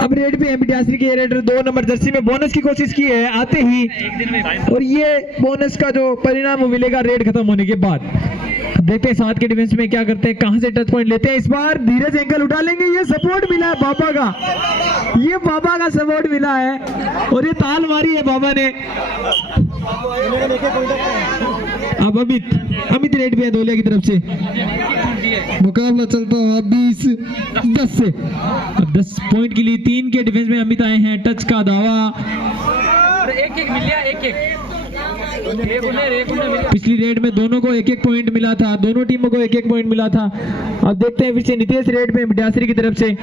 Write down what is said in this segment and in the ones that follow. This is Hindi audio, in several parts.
अब रेड पे एमटीआर के रेडर 2 नंबर जर्सी में बोनस की कोशिश की है आते ही, और ये बोनस का जो परिणाम मिलेगा रेड खत्म होने के बाद। देखते हैं 7 के डिफेंस में क्या करते हैं, कहां से टच पॉइंट लेते हैं। इस बार धीरज एंकल उठा लेंगे, ये सपोर्ट मिला है बाबा का, ये बाबा का सपोर्ट मिला है और ये ताल मारी है बाबा ने। अब अमित रेड पे है धोलिया की तरफ से, मुकाबला चलता हुआ 20-10 से। अब 10 पॉइंट के लिए 3 के डिफेंस में अमित आए हैं, टच का दावा। एक मिल गया, एक पिछली रेड में दोनों को 1-1 पॉइंट मिला था, दोनों टीमों को 1-1 पॉइंट मिला था। अब देखते हैं फिर से नितेश रेड पे बिडासरी की तरफ से,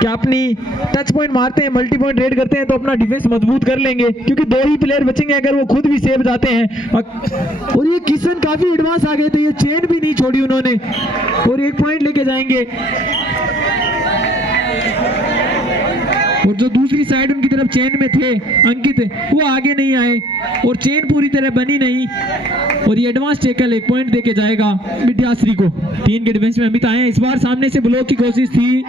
क्या अपनी टच पॉइंट मारते हैं, मल्टी पॉइंट रेड करते हैं तो अपना डिफेंस मजबूत कर लेंगे, क्योंकि 2 ही प्लेयर बचेंगे अगर वो खुद भी सेव जाते हैं। और ये किशन काफी एडवांस आ गए थे, ये चेन भी नहीं छोड़ी उन्होंने और 1 पॉइंट लेके जाएंगे। और जो दूसरी साइड उनकी तरफ चेन में थे अंकित, वो आगे नहीं आए और चेन पूरी तरह बनी नहीं, और ये एडवांस टेकल 1 पॉइंट देके जाएगा विद्याश्री को। 3 के डिफेंस में अमित आए हैं, इस बार सामने से ब्लॉक की कोशिश थी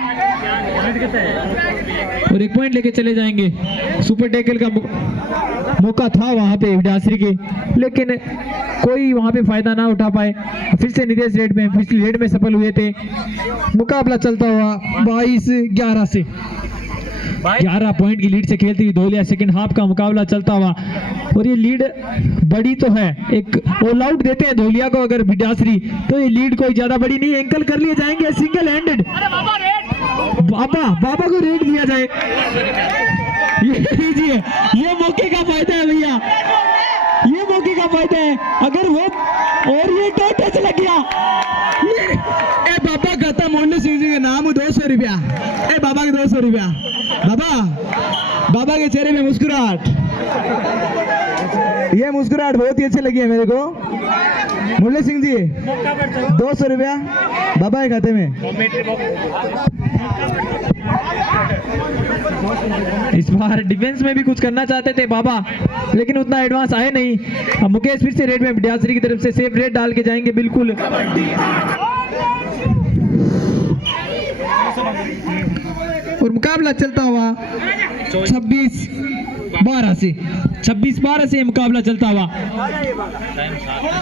और 1 पॉइंट लेके चले जाएंगे। सुपर टेकल का मौका था वहां पे विद्याश्री के, लेकिन कोई वहां पे फायदा ना उठा पाए। फिर से नितेश रेड में पिछली रेड में सफल हुए थे। मुकाबला चलता हुआ 22-11 से, 11 पॉइंट की लीड से खेलती हुई धोलिया सेकंड हाफ का मुकाबला चलता हुआ, और ये लीड बड़ी तो है, एक ऑल आउट देते हैं धोलिया को अगर बिडासरी, तो ये लीड कोई ज्यादा बड़ी नहीं, एंकल कर लिए जाएंगे सिंगल हैंडेड। बाबा को रेड दिया जाए, ये लीजिए, ये मौके का फायदा है भैया, ये मौके का फायदा है अगर वो, और ये तो टच लग गया। ए बाबा कहता मोहन सिंह जी के नाम 200 रुपया, ए बाबा के 200 रुपया, बाबा के चेहरे में मुस्कुराहट, ये मुस्कुराहट बहुत ही अच्छी लगी है मेरे को। मुरली सिंह जी 200 रुपया बाबा के खाते में। इस बार डिफेंस में भी कुछ करना चाहते थे बाबा, लेकिन उतना एडवांस आए नहीं। अब मुकेश फिर से रेड में बिडासरी की तरफ से सेफ रेड डाल के जाएंगे बिल्कुल। और मुकाबला चलता हुआ 26-12 से, 26-12 से मुकाबला चलता हुआ।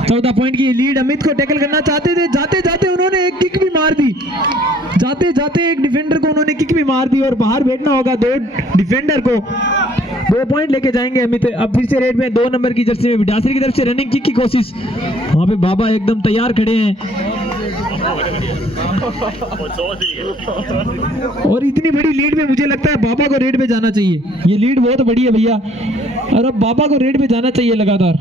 14 पॉइंट की लीड, अमित को टैकल करना चाहते थे, जाते जाते उन्होंने एक किक भी मार दी, जाते जाते एक डिफेंडर को उन्होंने किक भी मार दी और बाहर बैठना होगा 2 डिफेंडर को। 2 पॉइंट लेके जाएंगे अमित। अब फिर से रेड में 2 नंबर की जर्सी में विडासरी की तरफ से रनिंग किक की कोशिश, वहां पे बाबा एकदम तैयार खड़े हैं और इतनी बड़ी लीड में मुझे लगता है बाबा को रेड पे जाना चाहिए, ये लीड बहुत बड़ी है भैया, और अब बाबा को रेड पे जाना चाहिए लगातार।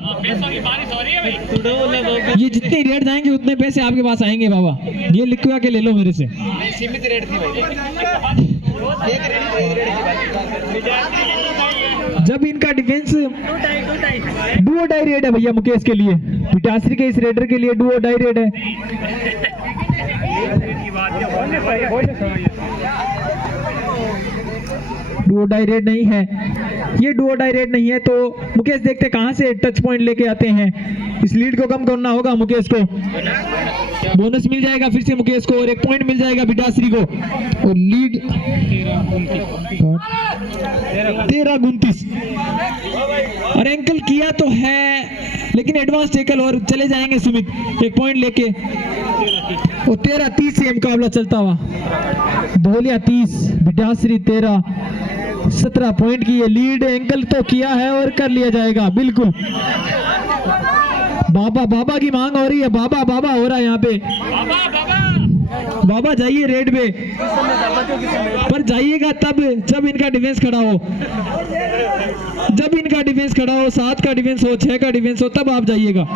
ये जितने रेड जाएंगे उतने पैसे आपके पास आएंगे बाबा, ये लिखवा के ले लो मेरे से। सीमित रेट थी भाई, जब इनका डिफेंस डुओ डाई रेड है भैया मुकेश के लिए, पिटासरी के इस रेडर के लिए डुओ डाई रेड है। डुओ डाई रेड नहीं है, ये डुओ डाई रेड नहीं है, तो मुकेश देखते कहां से टच पॉइंट लेके आते हैं। इस लीड को कम करना होगा मुकेश को, बोनस मिल जाएगा फिर से मुकेश को और 1 पॉइंट मिल जाएगा बिडासरी को, और लीड 13-29। और एंकल किया तो है लेकिन एडवांस टेकल, और चले जाएंगे सुमित 1 पॉइंट लेके, और 13-30 से मुकाबला चलता हुआ। धोलिया 30 बिडासरी 13, 17 पॉइंट की ये लीड, एंकल तो किया है और कर लिया जाएगा बिल्कुल। बाबा की मांग हो रही है, बाबा हो रहा है यहाँ पे, बाबा जाइए रेड पे, पर जाइएगा तब जब इनका डिफेंस खड़ा हो, जब इनका डिफेंस खड़ा हो, 7 का डिफेंस हो, 6 का डिफेंस हो, तब आप जाइएगा।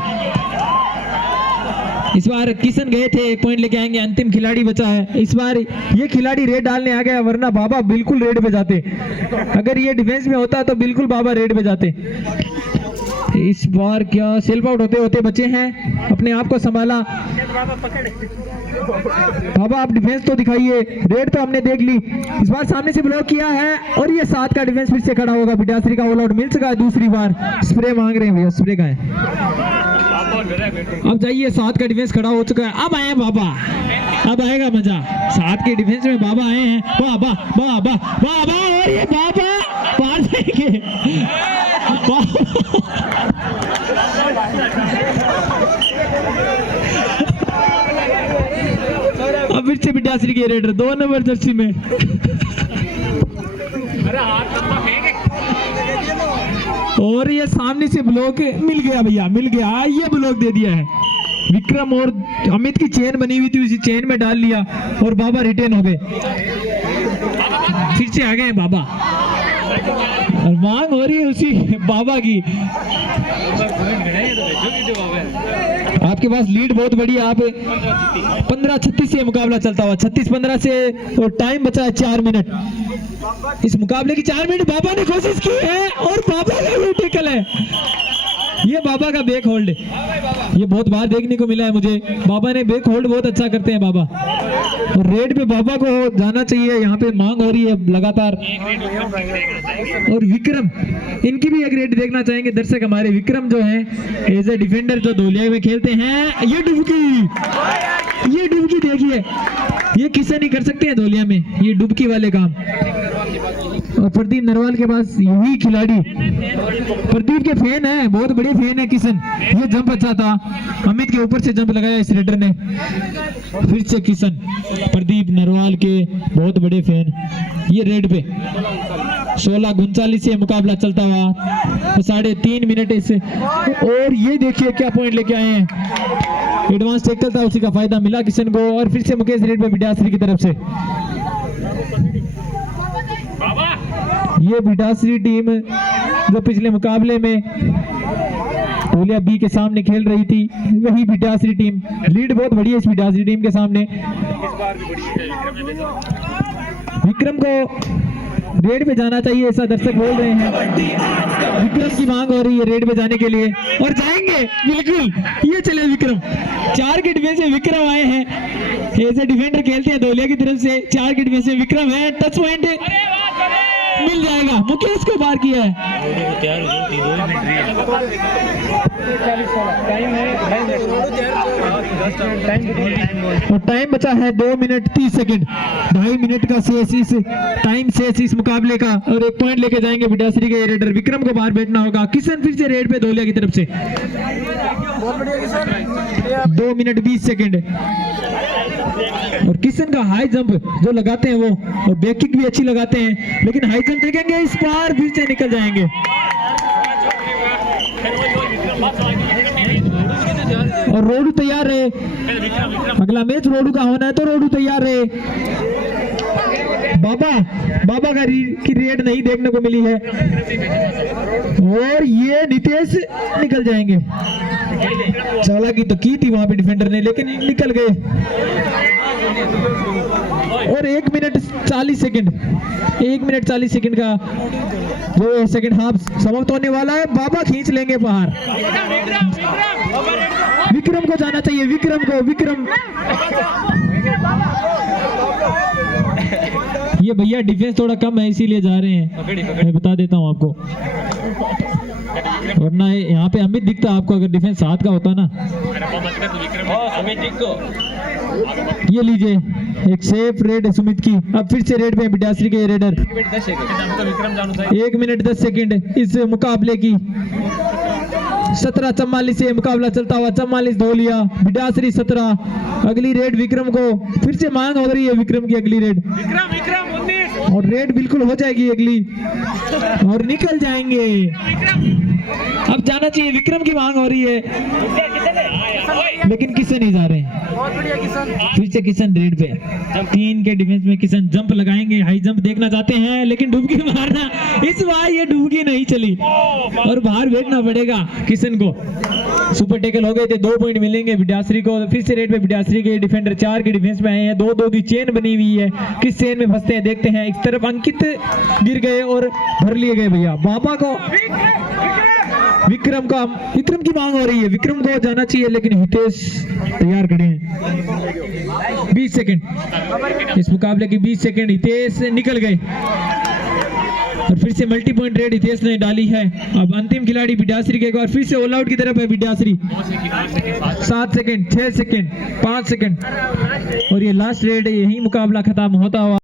इस बार किशन गए थे, 1 पॉइंट लेके आएंगे, अंतिम खिलाड़ी बचा है। इस बार ये खिलाड़ी रेड डालने आ गया, वरना बाबा बिल्कुल रेड पे जाते, अगर ये डिफेंस में होता तो बिल्कुल बाबा रेड पे जाते। इस बार क्या सेल्फ आउट होते होते बचे हैं, अपने आप को संभाला बाबा, आप डिफेंस तो दिखाइए, रेड तो हमने देख ली, इस बार सामने से ब्लॉक किया है, और ये 7 का डिफेंस फिर से खड़ा होगा। बिडासरी का ऑल आउट मिल चुका है, दूसरी बार स्प्रे मांग रहे हैं भैया, स्प्रे का है। अब जाइए, 7 का डिफेंस खड़ा हो चुका है। अब आए हैं बाबा, अब आएगा मजा। 7 के डिफेंस में बाबा आए हैं। वाह वाह वाह वाह वाह वाह, और ये बाबा पार जाएंगे। अब फिर से विद्याश्री के रेडर 2 नंबर जर्सी में। और ये सामने से ब्लॉक मिल गया भैया, मिल गया, ये ब्लॉक दे दिया है। विक्रम और अमित की चेन बनी हुई थी, उसी चेन में डाल लिया और बाबा रिटर्न हो गए। फिर से आ गए बाबा और मांग हो रही है उसी बाबा की। आपके पास लीड बहुत बड़ी है, आप 15-36 से मुकाबला चलता हुआ, 36-15 से, और टाइम बचा है 4 मिनट। इस मुकाबले की 4 मिनट बाबा ने कोशिश की है और बाबा का ये टैकल है, ये बाबा का बैक होल्ड, ये बहुत बार देखने को मिला है मुझे। बाबा ने बैक होल्ड बहुत अच्छा करते हैं बाबा, और रेड पे बाबा को जाना चाहिए। यहाँ पे मांग हो रही है लगातार। और विक्रम, इनकी भी एक रेड देखना चाहेंगे दर्शक हमारे। विक्रम जो है एज ए डिफेंडर जो धोलिया में खेलते हैं, ये डुबकी देखिए, ये किसे नहीं कर सकते हैं धोलिया में, ये डुबकी वाले काम। और प्रदीप नरवाल के पास यही खिलाड़ी, प्रदीप के फैन है, बहुत बड़े फैन है किशन। ये जंप अच्छा था, अमित के ऊपर से जंप लगाया इस रेडर ने। फिर से किशन, प्रदीप नरवाल के बहुत बड़े फैन। ये रेड पे 16-39 से मुकाबला चलता हुआ, तो 3.5 मिनट इससे। और ये देखिए क्या पॉइंट लेके आए हैं, एडवांस टैकल था, उसी का फायदा मिला किशन को। और फिर से मुकेश रेड पे विद्याश्री की तरफ से। ये विद्याश्री टीम जो पिछले मुकाबले में धोलिया बी के सामने खेल रही थी, वही विद्याश्री टीम। लीड बहुत बड़ी है इस विद्याश्री टीम के सामने। विक्रम को रेड पे जाना चाहिए, ऐसा दर्शक बोल रहे हैं। विक्रम की मांग हो रही है रेड पे जाने के लिए, और जाएंगे बिल्कुल। ये चले विक्रम, 4 के डिफेंस में विक्रम आए हैं, एज ए डिफेंडर खेलते हैं धोलिया की तरफ से। 4 के डिफेंस में विक्रम है, टच पॉइंट मिल जाएगा, मुकेश को पार किया है। और टाइम बचा है 2 मिनट 30 सेकंड। 2.5 मिनट का शेष इस टाइम शेष इस मुकाबले का, और 1 पॉइंट लेके जाएंगे विद्याश्री के रेडर। विक्रम को बाहर बैठना होगा। किशन फिर से रेड पे धोलिया की तरफ से। 2 मिनट 20 सेकंड। और किशन का हाई जंप जो लगाते हैं वो, और बैक किक भी अच्छी लगाते हैं, लेकिन हाई जंप देखेंगे इस पार, फिर से निकल जाएंगे। और रोडू तैयार है, अगला मैच रोडू का होना है, तो रोडू तैयार है। बाबा का की रेड नहीं देखने को मिली है, और ये नितेश निकल जाएंगे। चालाकी तो की थी वहां पे डिफेंडर ने, लेकिन निकल गए। और 1 मिनट 40 सेकंड, 1 मिनट 40 सेकंड का जो सेकंड हाफ समाप्त होने वाला है। बाबा खींच लेंगे बाहर। विक्रम को जाना चाहिए, विक्रम को, विक्रम। ये भैया डिफेंस थोड़ा कम है इसीलिए जा रहे हैं, मैं बता देता हूँ आपको, वरना यहाँ पे अमित दिखता आपको अगर डिफेंस 7 का होता ना। ये लीजिए एक सेफ रेड है सुमित की। अब फिर से रेड पे विद्याश्री के रेडर। 1 मिनट 10 सेकंड इस मुकाबले की। 17-44 से मुकाबला चलता हुआ। 44 धोलिया, विद्याश्री 17। अगली रेड विक्रम को, फिर से मांग हो रही है विक्रम की अगली रेड। और रेड बिल्कुल हो जाएगी अगली, और निकल जाएंगे। अब जाना चाहिए, विक्रम की मांग हो रही है, लेकिन किशन नहीं जा रहे हैं। फिर से किशन रेड पे। 3 के डिफेंस में किशन जंप लगाएंगे, हाई जंप देखना चाहते हैं, लेकिन डुबकी मारना, इस बार ये डुबकी नहीं चली और बाहर बैठना पड़ेगा किशन को। सुपर टैकल हो गए थे, 2 पॉइंट मिलेंगे विद्याश्री को। फिर से रेड पे विद्याश्री के डिफेंडर 4 के डिफेंस में आए हैं। 2-2 की चेन बनी हुई है, किस चेन में फंसते हैं देखते हैं। इस तरफ अंकित गिर गए और भर लिए गए भैया। बाबा को, विक्रम की मांग हो रही है, विक्रम को जाना चाहिए, लेकिन हितेश तैयार खड़े हैं। 20 सेकंड इस मुकाबले की, 20 सेकंड। हितेश निकल गए। और फिर से मल्टी पॉइंट रेड हितेश ने डाली है। अब अंतिम खिलाड़ी विद्याश्री के एक बार फिर से ऑल आउट की तरफ है विद्याश्री। 7 सेकंड, 6 सेकंड, 5 सेकंड और ये लास्ट रेड है। यही मुकाबला खत्म होता हुआ